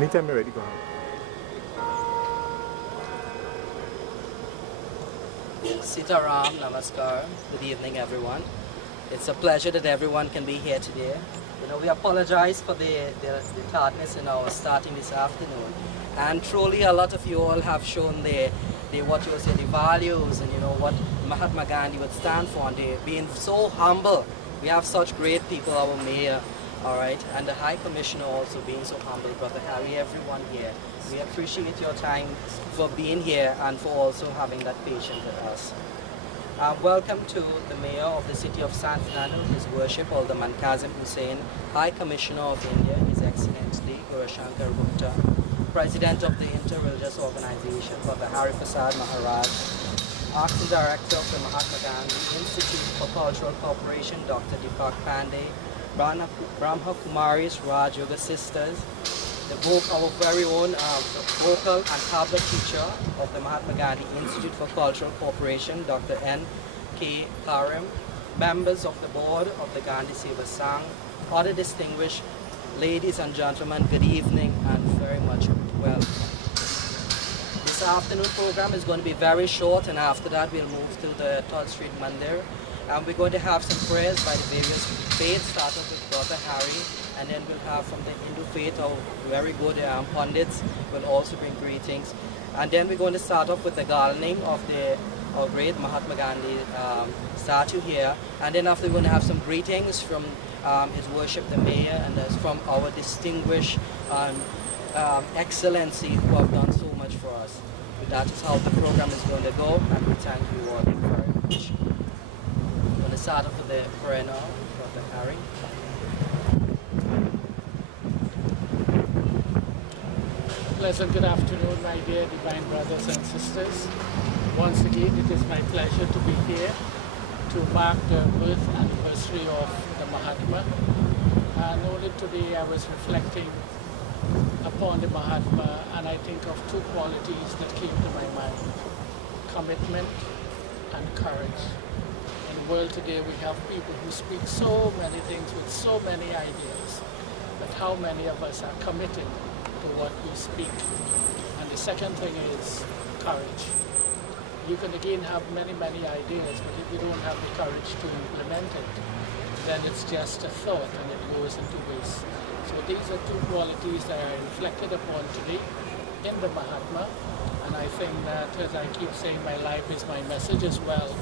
Anytime you're ready, go ahead. Sitaram, Namaskar. Good evening, everyone. It's a pleasure that everyone can be here today. You know, we apologize for the tardiness in our starting this afternoon. And truly, a lot of you all have shown the values and, you know, what Mahatma Gandhi would stand for, and they being so humble. We have such great people, our mayor, all right, and the High Commissioner also being so humble, Brother Harry, everyone here. We appreciate your time for being here and for also having that patience with us. Welcome to the Mayor of the City of San Fernando, His Worship Alderman Kazim Hosein, High Commissioner of India, His Excellency Gauri Shankar Gupta, President of the Inter-Religious Organization, Brother Hari Prasad Maharaj, Acting Director of the Mahatma Gandhi Institute for Cultural Cooperation, Dr. Deepak Pandey, Brahma Kumaris, Raj Yoga Sisters, our very own vocal and tablet teacher of the Mahatma Gandhi Institute for Cultural Cooperation, Dr. N.K. Karim, members of the board of the Gandhi Seva Sangh, other distinguished ladies and gentlemen, good evening and very much welcome. This afternoon program is going to be very short, and after that we'll move to the Todd Street Mandir. And we're going to have some prayers by the various faiths, starting with Brother Harry, and then we'll have from the Hindu faith our very good pundits will also bring greetings. And then we're going to start off with the garlanding of our great Mahatma Gandhi statue here. And then after we're going to have some greetings from His Worship the Mayor, and from our distinguished Excellency who have done so much for us. That is how the program is going to go, and we thank you all very much. I'm going to start off with the prayer now, Brother Harry. Pleasant good afternoon, my dear divine brothers and sisters. Once again, it is my pleasure to be here to mark the birth anniversary of the Mahatma. And only today I was reflecting upon the Mahatma, and I think of two qualities that came to my mind: commitment and courage. In the world today, we have people who speak so many things with so many ideas, but how many of us are committed to what we speak? And the second thing is courage. You can again have many ideas, but if you don't have the courage to implement it, then it's just a thought and it goes into waste. So these are two qualities that I reflected upon today in the Mahatma, and I think that, as I keep saying, my life is my message as well.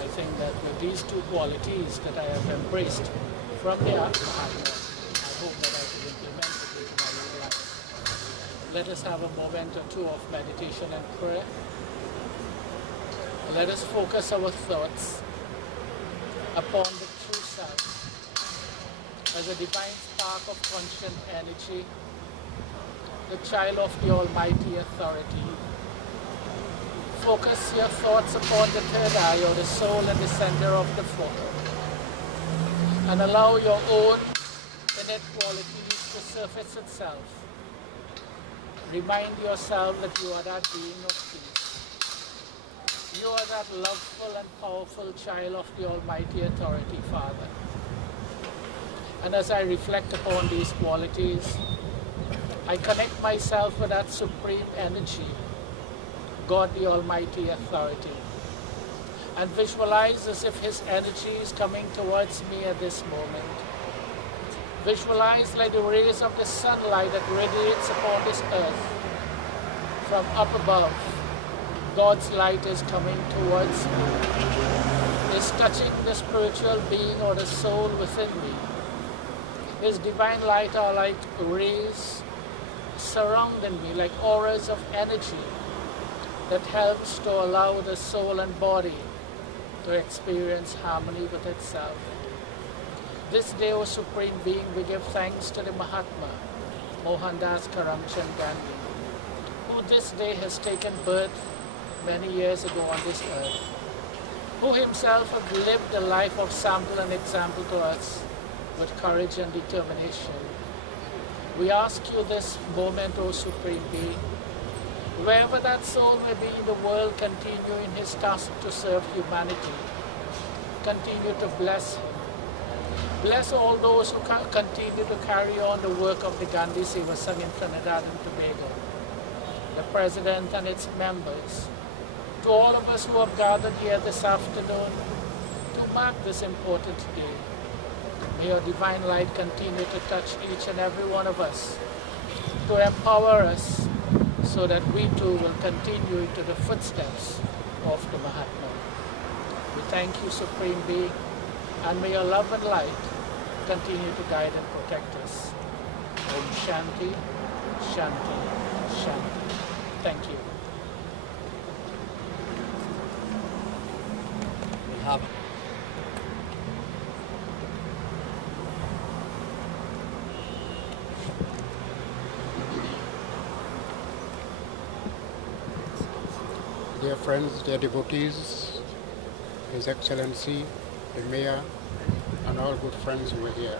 I think that with these two qualities that I have embraced from the Mahatma, I hope that I can implement it in my own life. Let us have a moment or two of meditation and prayer. Let us focus our thoughts upon the true self as a divine spark of constant energy, the child of the Almighty Authority. Focus your thoughts upon the third eye, or the soul in the center of the foot, and allow your own innate qualities to surface itself. Remind yourself that you are that being of peace. You are that loveful and powerful child of the Almighty Authority, Father. And as I reflect upon these qualities, I connect myself with that supreme energy, God the Almighty Authority, and visualize as if His energy is coming towards me at this moment. Visualize like the rays of the sunlight that radiates upon this earth. From up above, God's light is coming towards me. It's touching the spiritual being or the soul within me. His divine light are like rays surrounding me, like auras of energy that helps to allow the soul and body to experience harmony with itself. This day, O Supreme Being, we give thanks to the Mahatma, Mohandas Karamchand Gandhi, who this day has taken birth many years ago on this earth, who himself have lived a life of sample and example to us with courage and determination. We ask you this moment, O Supreme Being, wherever that soul may be in the world, continue in his task to serve humanity. Continue to bless him. Bless all those who continue to carry on the work of the Gandhi Seva Sangh in Trinidad and Tobago, the President and its members, to all of us who have gathered here this afternoon to mark this important day. May your divine light continue to touch each and every one of us, to empower us so that we too will continue into the footsteps of the Mahatma. We thank you, Supreme Being, and may your love and light continue to guide and protect us. Om Shanti, Shanti, Shanti. Thank you. We have dear friends, dear devotees, His Excellency, the Mayor, and all good friends who are here.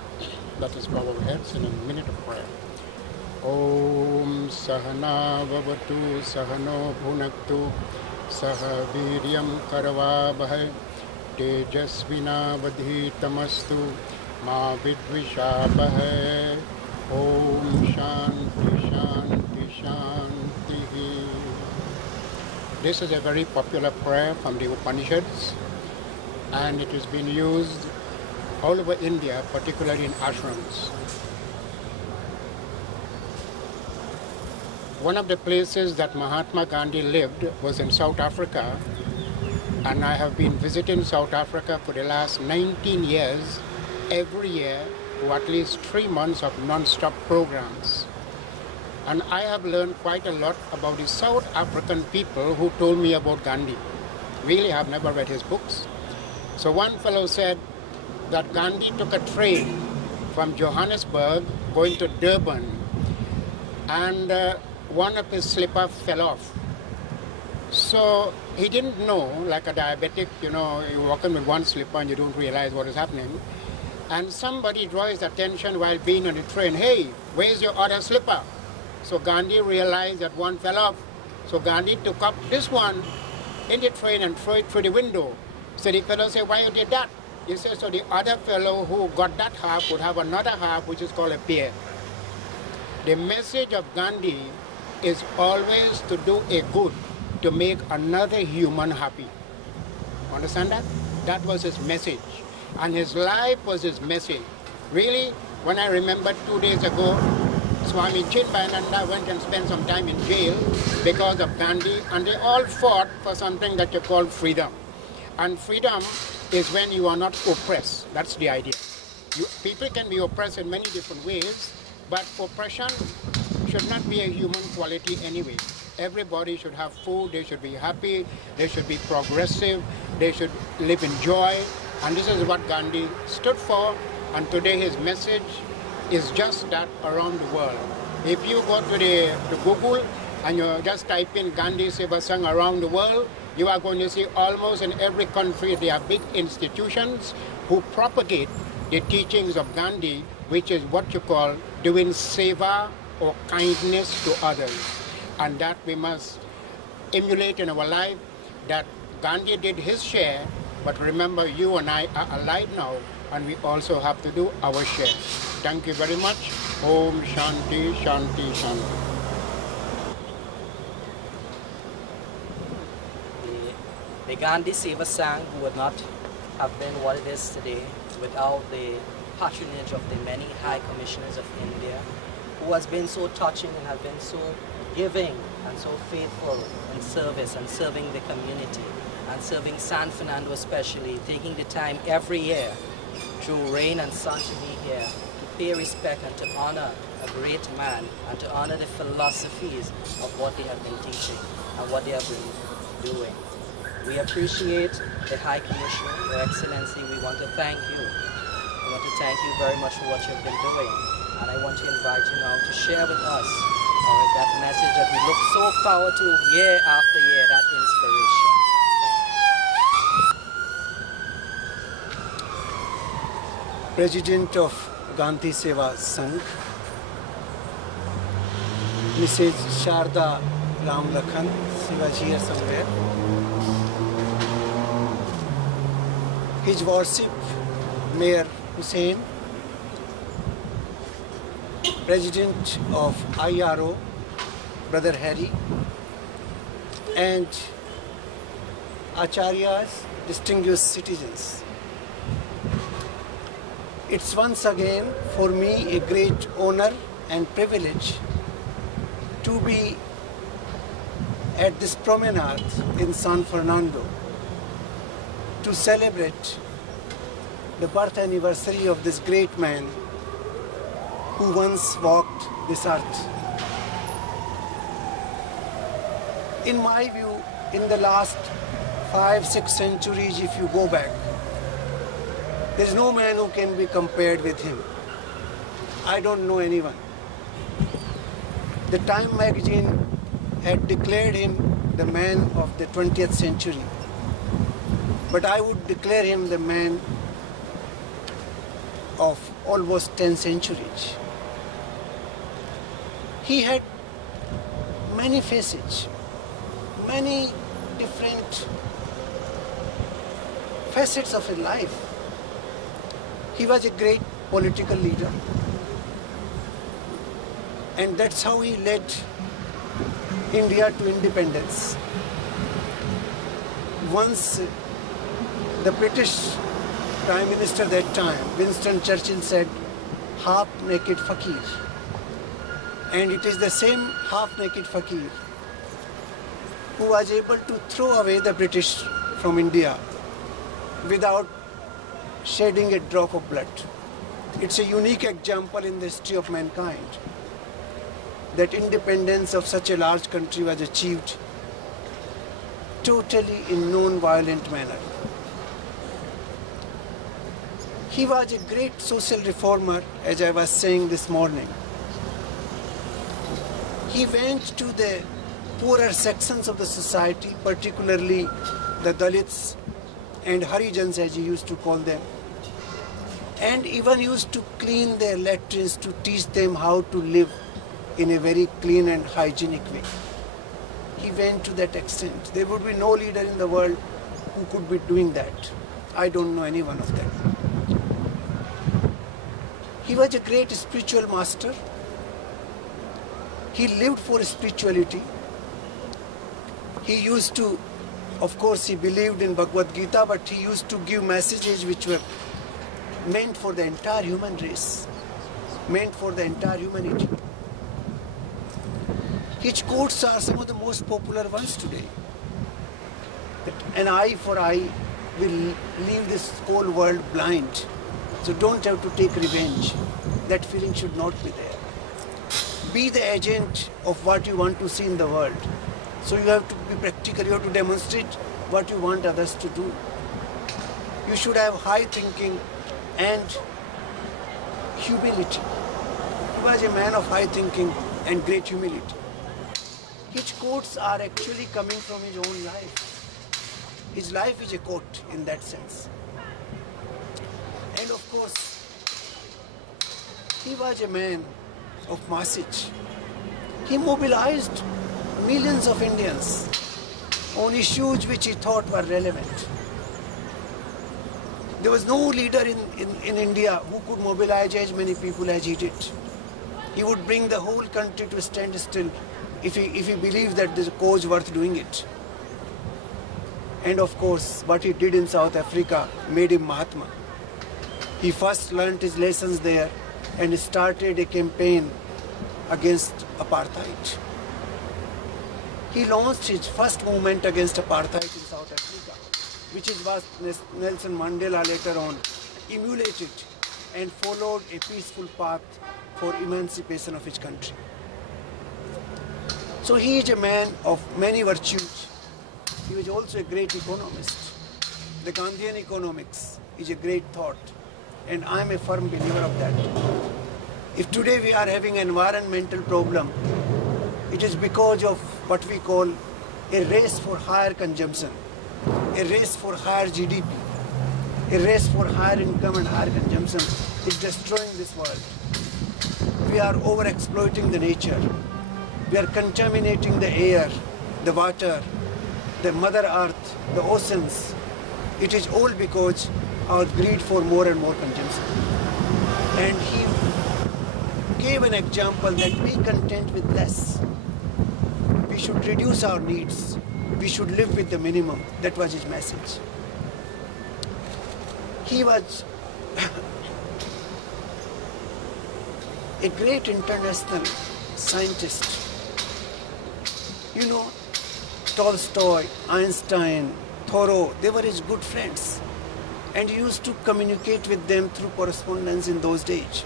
Let us bow our heads in a minute of prayer. Om Sahana Vavatu Sahano Bhunaktu Saha Viryam Karavabhai Tejasvina Vadhitamastu Ma Vidvishabhai. Om Shanti Shanti Shanti. This is a very popular prayer from the Upanishads, and it has been used all over India, particularly in ashrams. One of the places that Mahatma Gandhi lived was in South Africa, and I have been visiting South Africa for the last 19 years, every year for at least 3 months of non-stop programs. And I have learned quite a lot about the South African people who told me about Gandhi. Really, I have never read his books. So one fellow said that Gandhi took a train from Johannesburg going to Durban, and one of his slippers fell off. So he didn't know, like a diabetic, you know, you're walking with one slipper and you don't realize what is happening. And somebody draws his attention while being on the train, hey, where's your other slipper? So Gandhi realized that one fell off. So Gandhi took up this one in the train and threw it through the window. So the fellow said, why you did that? He said, so the other fellow who got that half would have another half, which is called a pear. The message of Gandhi is always to do a good, to make another human happy. Understand that? That was his message. And his life was his message. Really, when I remember 2 days ago, Swami Chinmayananda went and spent some time in jail because of Gandhi, and they all fought for something that you call freedom. And freedom is when you are not oppressed. That's the idea. People can be oppressed in many different ways, but oppression should not be a human quality anyway. Everybody should have food, they should be happy, they should be progressive, they should live in joy. And this is what Gandhi stood for, and today his message is just that around the world. If you go to Google and you just type in Gandhi Seva Sangh around the world, you are going to see almost in every country there are big institutions who propagate the teachings of Gandhi, which is what you call doing seva or kindness to others. And that we must emulate in our life, that Gandhi did his share, but remember you and I are alive now, and we also have to do our share. Thank you very much. Om Shanti, Shanti, Shanti. The Gandhi Seva Sangh would not have been what it is today without the patronage of the many High Commissioners of India, who has been so touching and have been so giving and so faithful in service and serving the community and serving San Fernando especially, taking the time every year through rain and sun to be here, to pay respect and to honor a great man and to honor the philosophies of what they have been teaching and what they have been doing. We appreciate the High Commissioner, Your Excellency. We want to thank you. I want to thank you very much for what you've been doing. And I want to invite you now to share with us that message that we look so forward to year after year, that inspiration. President of Gandhi Seva Sangh, Mrs. Sharda Ramlakhan, she was here somewhere. His Worship Mayor Hosein, President of IRO, Brother Harry, and Acharyas, distinguished citizens. It's once again for me a great honor and privilege to be at this promenade in San Fernando to celebrate the birth anniversary of this great man who once walked this earth. In my view, in the last 5-6 centuries, if you go back, there is no man who can be compared with him. I don't know anyone. The Time magazine had declared him the man of the 20th century, but I would declare him the man of almost 10 centuries. He had many facets, many different facets of his life. He was a great political leader, and that's how he led India to independence. Once the British Prime Minister at that time, Winston Churchill, said, half-naked fakir. And it is the same half-naked fakir who was able to throw away the British from India without shedding a drop of blood. It's a unique example in the history of mankind that independence of such a large country was achieved totally in non-violent manner. He was a great social reformer, as I was saying this morning. He went to the poorer sections of the society, particularly the Dalits and Harijans, as he used to call them, and even used to clean their latrines to teach them how to live in a very clean and hygienic way. He went to that extent. There would be no leader in the world who could be doing that. I don't know any one of them. He was a great spiritual master. He lived for spirituality. He used to, of course, he believed in Bhagavad Gita, but he used to give messages which were meant for the entire human race, meant for the entire humanity. His quotes are some of the most popular ones today. That an eye for eye will leave this whole world blind. So don't have to take revenge. That feeling should not be there. Be the agent of what you want to see in the world. So you have to be practical. You have to demonstrate what you want others to do. You should have high thinking and humility. He was a man of high thinking and great humility. His quotes are actually coming from his own life. His life is a quote in that sense. And of course, he was a man of message. He mobilized millions of Indians on issues which he thought were relevant. There was no leader in India who could mobilize as many people as he did. He would bring the whole country to a standstill if he believed that there's a cause worth doing it. And of course, what he did in South Africa made him Mahatma. He first learnt his lessons there and started a campaign against apartheid. He launched his first movement against apartheid in South Africa, which is what Nelson Mandela later on emulated and followed a peaceful path for emancipation of his country. So he is a man of many virtues. He was also a great economist. The Gandhian economics is a great thought, and I am a firm believer of that. If today we are having an environmental problem, it is because of what we call a race for higher consumption, a race for higher GDP, a race for higher income and higher consumption is destroying this world. We are over-exploiting the nature. We are contaminating the air, the water, the Mother Earth, the oceans. It is all because our greed for more and more consumption. And he gave an example that be content with less. We should reduce our needs. We should live with the minimum. That was his message. He was a great international scientist. You know, Tolstoy, Einstein, Thoreau, they were his good friends. And he used to communicate with them through correspondence in those days.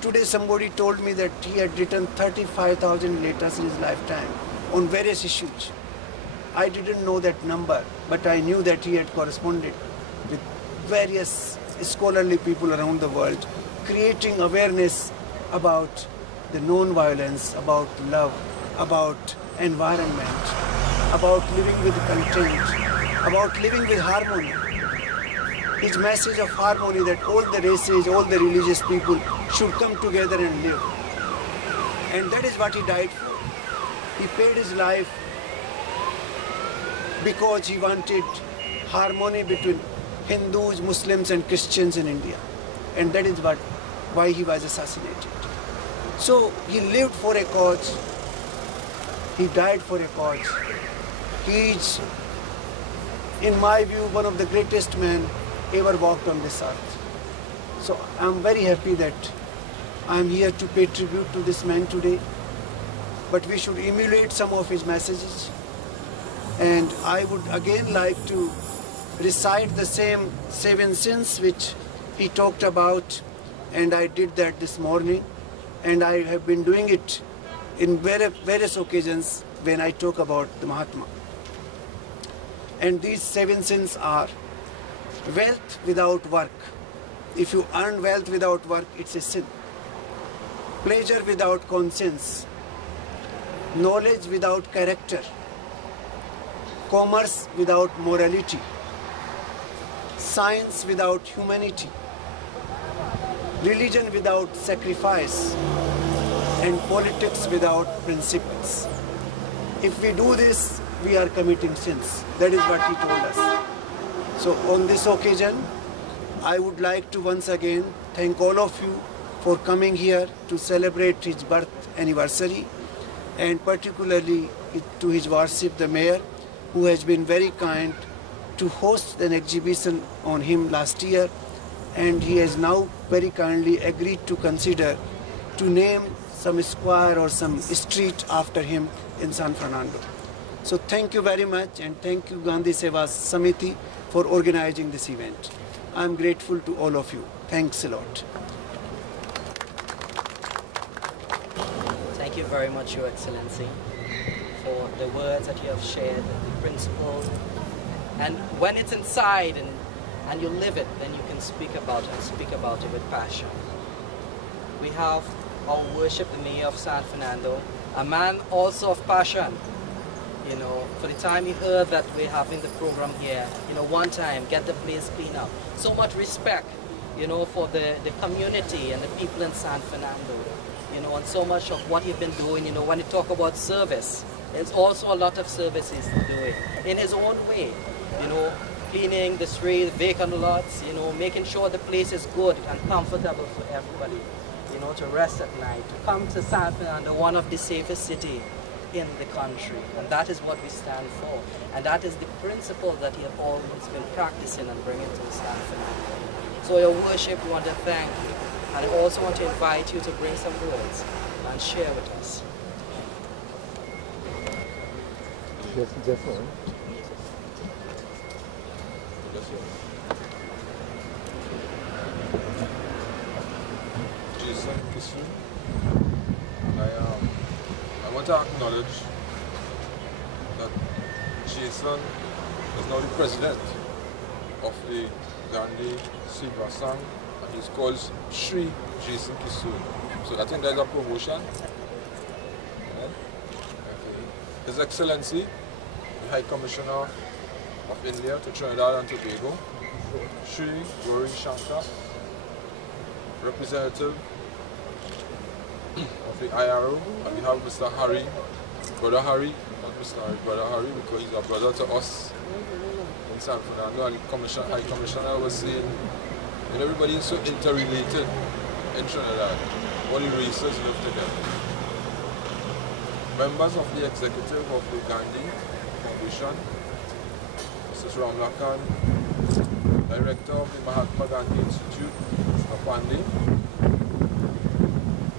Today somebody told me that he had written 35,000 letters in his lifetime on various issues. I didn't know that number, but I knew that he had corresponded with various scholarly people around the world, creating awareness about the non-violence, about love, about environment, about living with content, about living with harmony. His message of harmony, that all the races, all the religious people should come together and live. And that is what he died for. He paid his life because he wanted harmony between Hindus, Muslims and Christians in India. And that is why he was assassinated. So he lived for a cause. He died for a cause. He is, in my view, one of the greatest men ever walked on this earth. So I'm very happy that I'm here to pay tribute to this man today. But we should emulate some of his messages. And I would again like to recite the same 7 sins which he talked about, and I did that this morning, and I have been doing it in various occasions when I talk about the Mahatma. And these 7 sins are: wealth without work. If you earn wealth without work, it's a sin. Pleasure without conscience. Knowledge without character. Commerce without morality. Science without humanity. Religion without sacrifice. And politics without principles. If we do this, we are committing sins. That is what he told us. So on this occasion, I would like to once again thank all of you for coming here to celebrate his birth anniversary, and particularly to his worship, the mayor, who has been very kind to host an exhibition on him last year, and he has now very kindly agreed to consider to name some square or some street after him in San Fernando. So thank you very much, and thank you Gandhi Seva Samiti for organizing this event. I'm grateful to all of you. Thanks a lot. Thank you very much, Your Excellency, for the words that you have shared, the principles. And when it's inside and you live it, then you can speak about it and speak about it with passion. We have our worship, the mayor of San Fernando, a man also of passion. You know, for the time he heard that we're having the program here, you know, one time, get the place clean up. So much respect, you know, for the community and the people in San Fernando, you know, and so much of what he's been doing. You know, when you talk about service, there's also a lot of service he's doing in his own way, you know, cleaning the streets, vacant lots, you know, making sure the place is good and comfortable for everybody, you know, to rest at night, to come to San Fernando, one of the safest cities in the country, and that is what we stand for, and that is the principle that he has always been practicing and bringing to San Fernando. So Your Worship, we want to thank you, and I also want to invite you to bring some words and share with us. Just one. Jason Kisu. I want to acknowledge that Jason is now the president of the Gandhi Statue, and he's called Sri Jason Kisu. So I think there's a promotion. Yeah. Okay. His Excellency, the High Commissioner of India to Trinidad and Tobago, Sri Gauri Shankar, Representative of the IRO, and we have Mr. Harry, Brother Harry, not Mr. Harry, Brother Harry, because he's a brother to us. in San Fernando, and High Commissioner was saying, and everybody is so interrelated in Trinidad. All the races live together. Members of the executive of the Gandhi Foundation, Mrs. Ramla Khan, Director of the Mahatma Gandhi Institute, Mr. Pandey,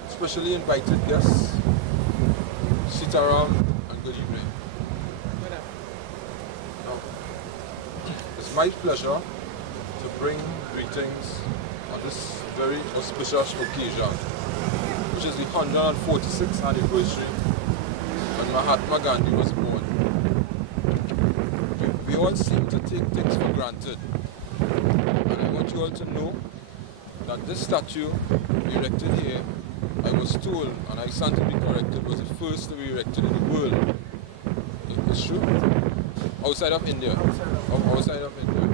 specially invited guests, Sitaram, and good evening. Now, it's my pleasure to bring greetings on this very auspicious occasion, which is the 146th anniversary when Mahatma Gandhi was born. We all seem to take things for granted, and I want you all to know that this statue erected here, I was told, and I stand to be corrected, was the first to be erected in the world. It's true? Outside of India. Outside of India.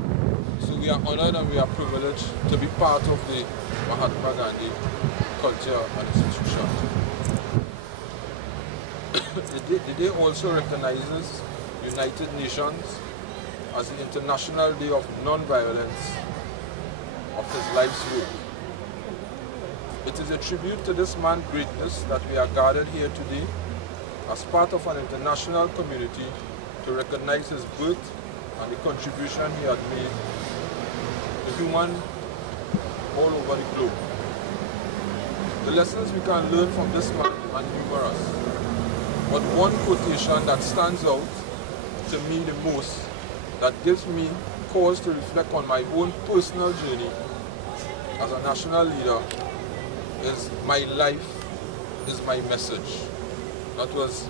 So we are honored and we are privileged to be part of the Mahatma Gandhi culture and institution. The day also recognizes United Nations as the International Day of Non-Violence of his life's work. It is a tribute to this man's greatness that we are gathered here today as part of an international community to recognize his birth and the contribution he had made to humans all over the globe. The lessons we can learn from this man are numerous, but one quotation that stands out to me the most, that gives me cause to reflect on my own personal journey as a national leader, is "My life is my message." That was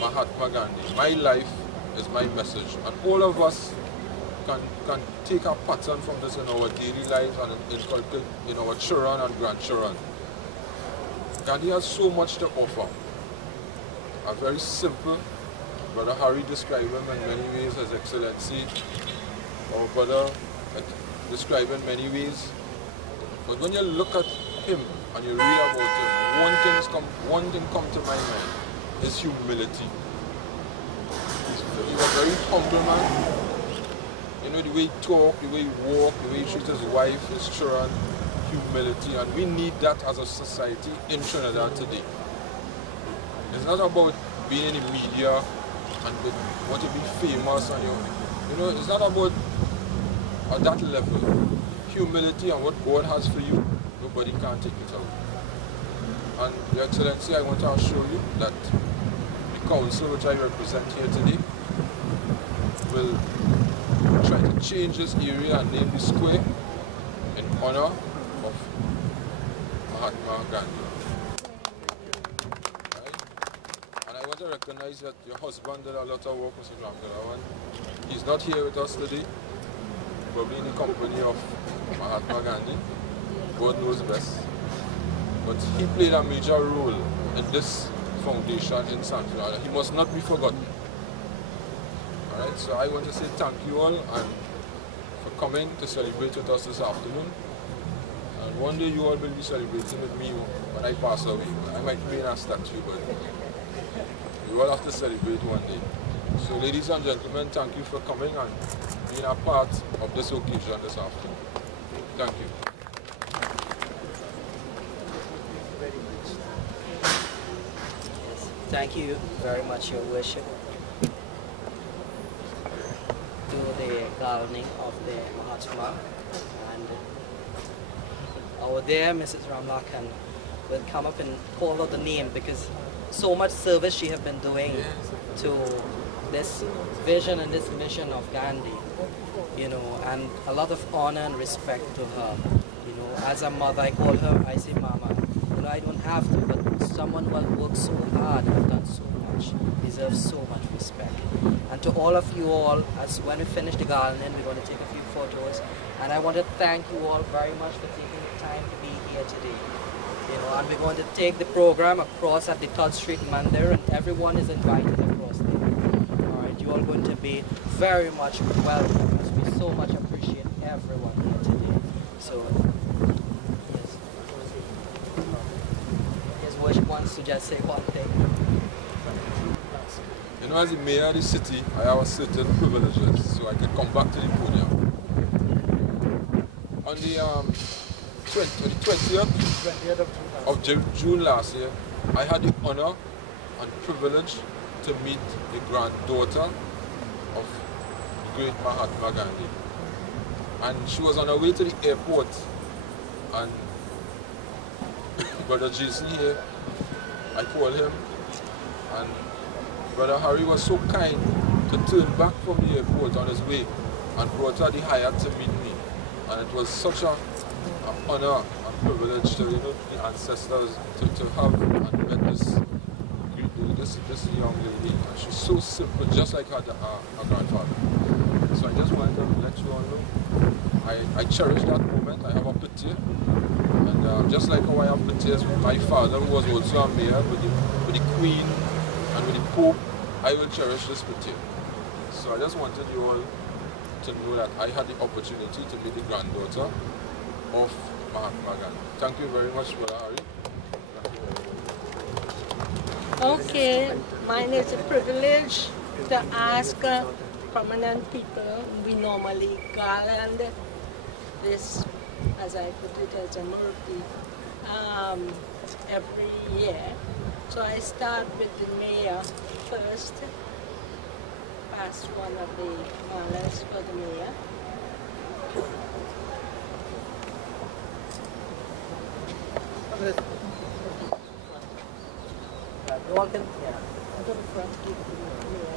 Mahatma Gandhi. My life is my message. And all of us can take a pattern from this in our daily lives and inculcate in our children and grandchildren. Gandhi has so much to offer. A very simple, Brother Harry described him in many ways, His Excellency. Our brother described in many ways. But when you look at him and you read about him, one thing comes to my mind is humility. He was a very humble man. You know, the way he talked, the way he walked, the way he treated his wife, his children, humility. And we need that as a society in Trinidad today. It's not about being in the media and want to be famous and you know, it's not about at that level. Humility and what God has for you, nobody can take it out. And Your Excellency, I want to assure you that the council which I represent here today will try to change this area and name the square in honor of Mahatma Gandhi. Right? And I want to recognize that your husband did a lot of work, Mr. Ramkarawan. He's not here with us today, probably in the company of Mahatma Gandhi. God knows best. But he played a major role in this foundation in San Fernando. He must not be forgotten. Alright, so I want to say thank you all and for coming to celebrate with us this afternoon. And one day you all will be celebrating with me when I pass away. I might be in a statue, but you all have to celebrate one day. So ladies and gentlemen, thank you for coming and being a part of this occasion this afternoon. Thank you. Thank you very much, Your Worship, to the garlanding of the Mahatma. And our dear Mrs. Ramlakan will come up and call out the name because so much service she has been doing to this vision and this mission of Gandhi, you know, and a lot of honor and respect to her. You know, as a mother, I call her, I say mama. You know, I don't have to, but someone who has worked so hard and have done so much deserves so much respect. And to all of you all, as when we finish the garlanding, we're going to take a few photos. And I want to thank you all very much for taking the time to be here today. You know, and we're going to take the program across at the Todd Street Mandir, and everyone is invited across there. All right, you all going to be very much welcome, as we so much appreciate everyone here today. So, yes, His Worship wants to just say one thing. You know, as the mayor of the city, I have a certain privileges, so I can come back to the podium. On the 20th of June last year, I had the honor and privilege to meet the granddaughter of the Great Mahatma Gandhi. And she was on her way to the airport, and Brother Jason here, I called him, and Brother Harry was so kind to turn back from the airport on his way and brought her the Hyatt to meet me. And it was such an honor and privilege to, you know, the ancestors to have and met this young lady. And she's so simple, just like her grandfather. So I just wanted to let you all know, I cherish that moment. I have a picture. And just like how I have pictures with my father, who was also a mayor, with the Queen and with the Pope, I will cherish this picture. So I just wanted you all to know that I had the opportunity to meet the granddaughter of Mahatma Gandhi. Thank you very much, Brother Harry. Okay, mine is a privilege to ask prominent people. We normally Garland this, as I put it, as a murphy, every year. So I start with the mayor first, pass one of the malas for the mayor. You all can, yeah. Go to front, give the mayor.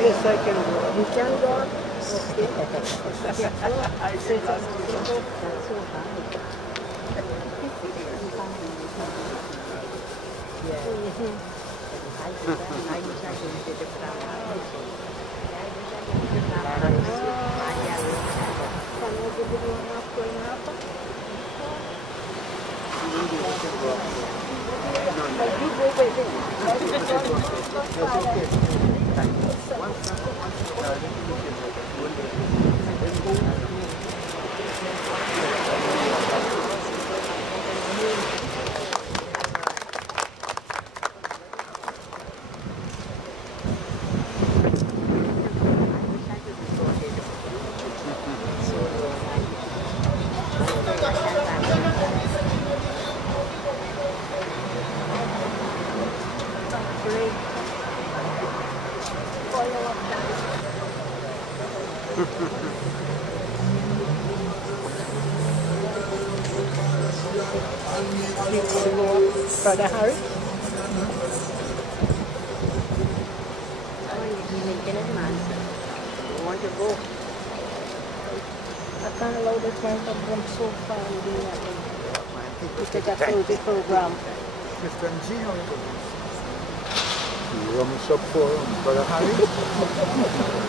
Yes, I can go. You can go. Okay. I say that's so high. Brother Harry? You want to go? I can't allow the train to come so far and do nothing. Because I close the program. Clifton G. Rum shop for Brother Harry.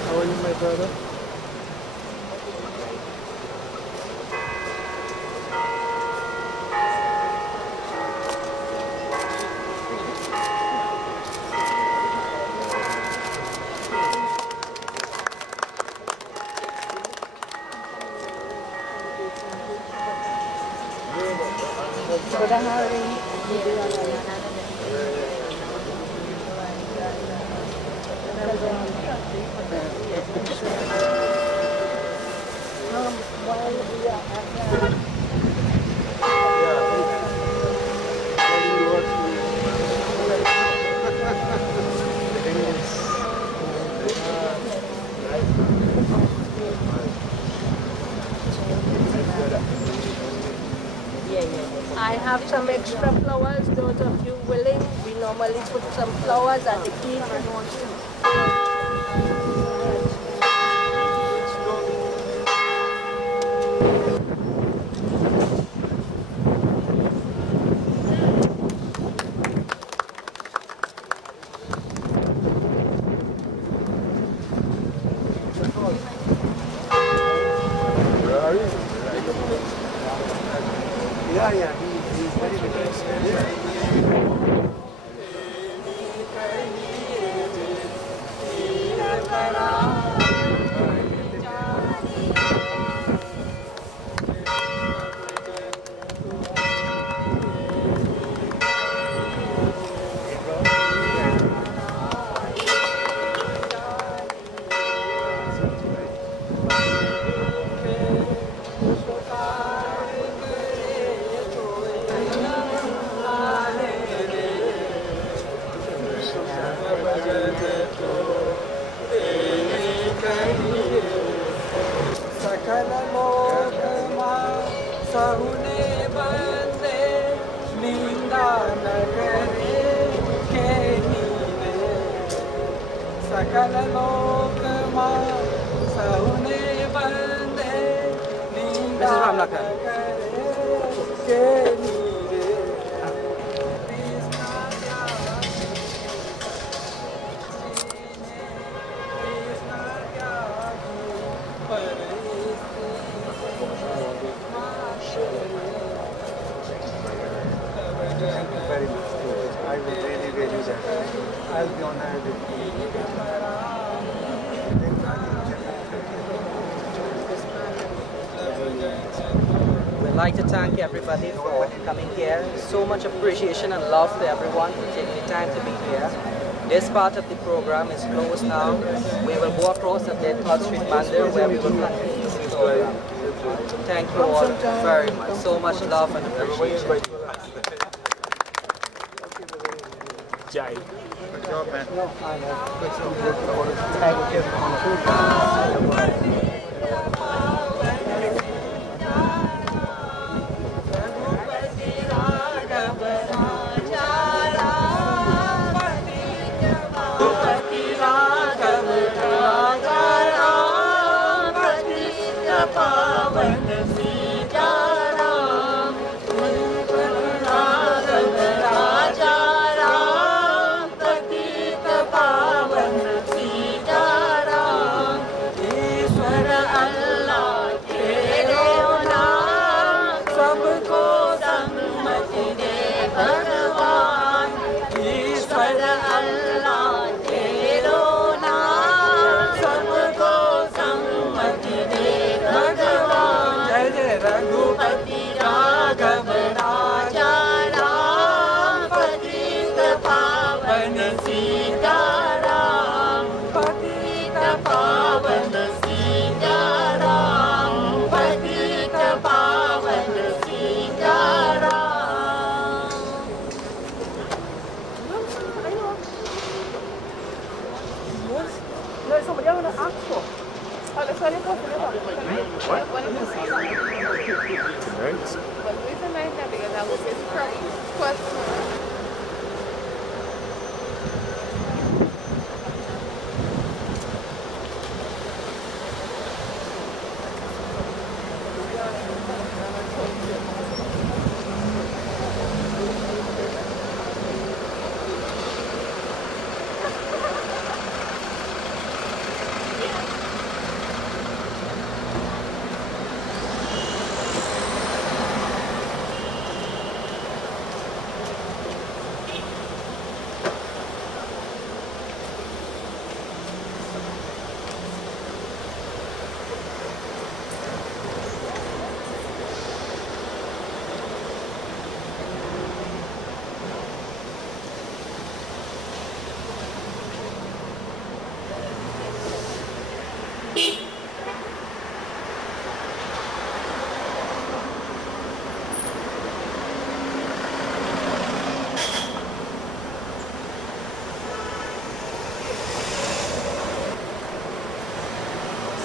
How are you, my brother? Brother Harry, while we are at I have some extra flowers, those of you willing. We normally put some flowers at the key. We'd like to thank everybody for coming here. So much appreciation and love to everyone for taking the time to be here. This part of the program is closed now. We will go across at the Todd Street Mandir where we will continue the program. Thank you all very much. So much love and appreciation. Jai. Good job, man. Thank you.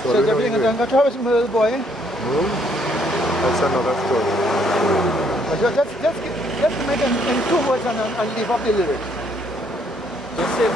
So they're being a Dangata Mill boy? That's another story. But just make it in 2 words and leave up the lyrics. That's it.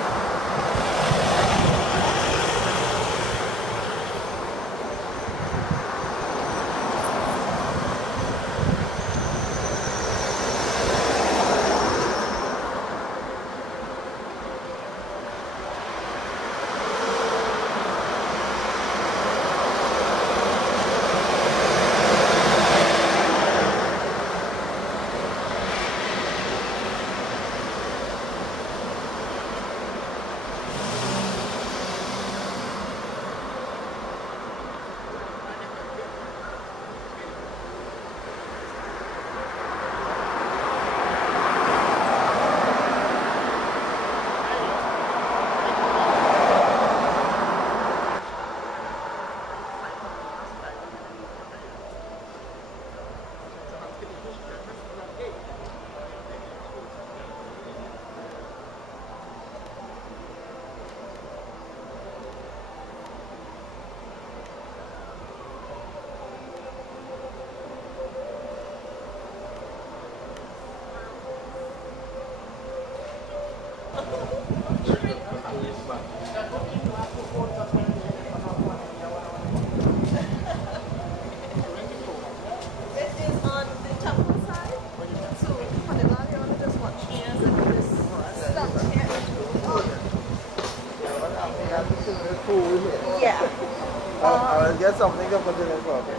and get something to put in his pocket.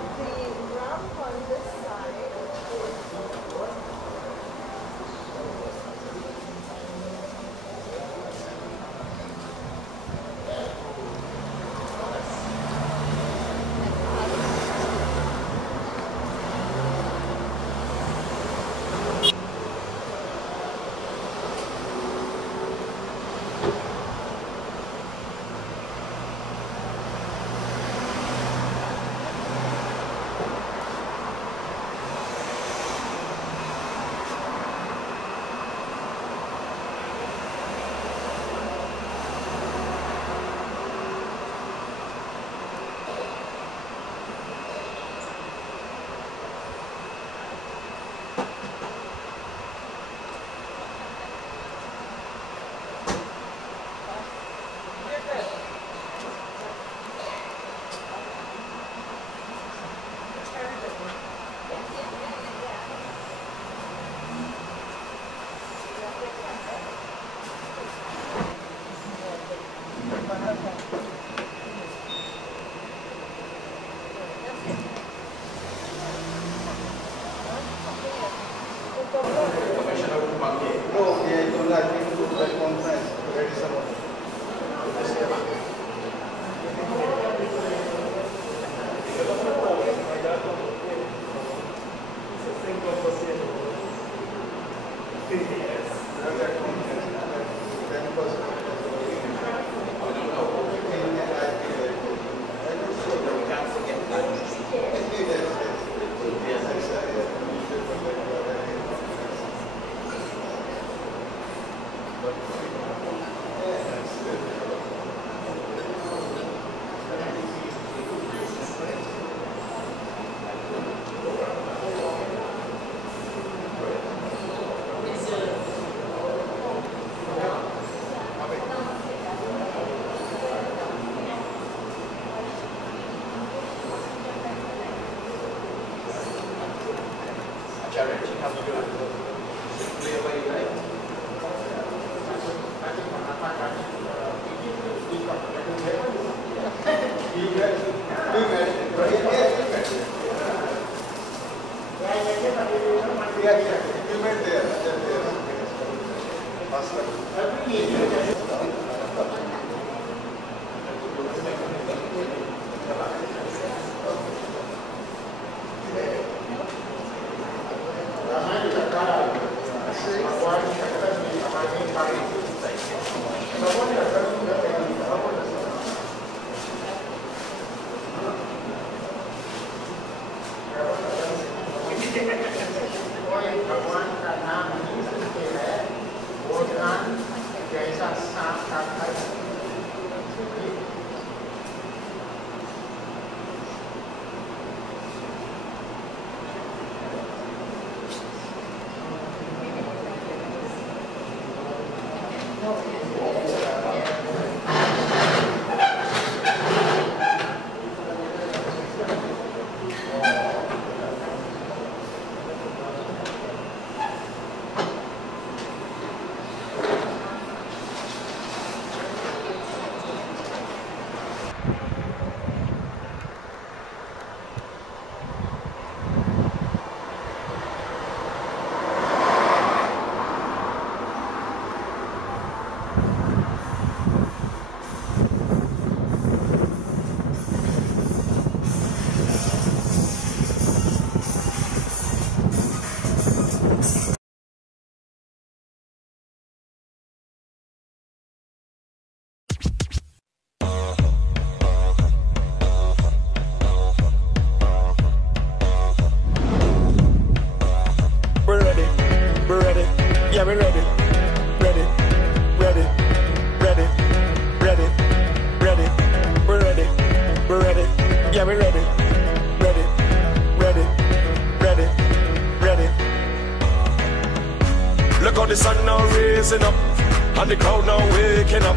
And the crowd now waking up.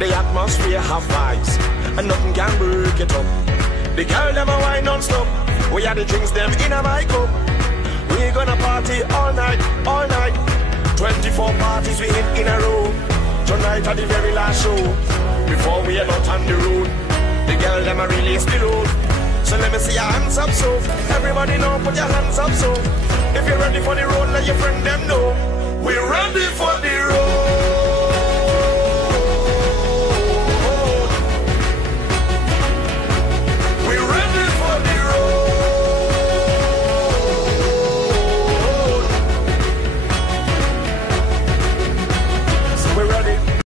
The atmosphere have vibes, and nothing can break it up. The girl them a wine non-stop. We had the drinks them in a my cup. We gonna party all night, all night. 24 parties we hit in a row. Tonight at the very last show, before we head out on the road. The girl them a release the load. So let me see your hands up, so everybody know, put your hands up, so if you're ready for the road, let your friend them know. We're ready for the road.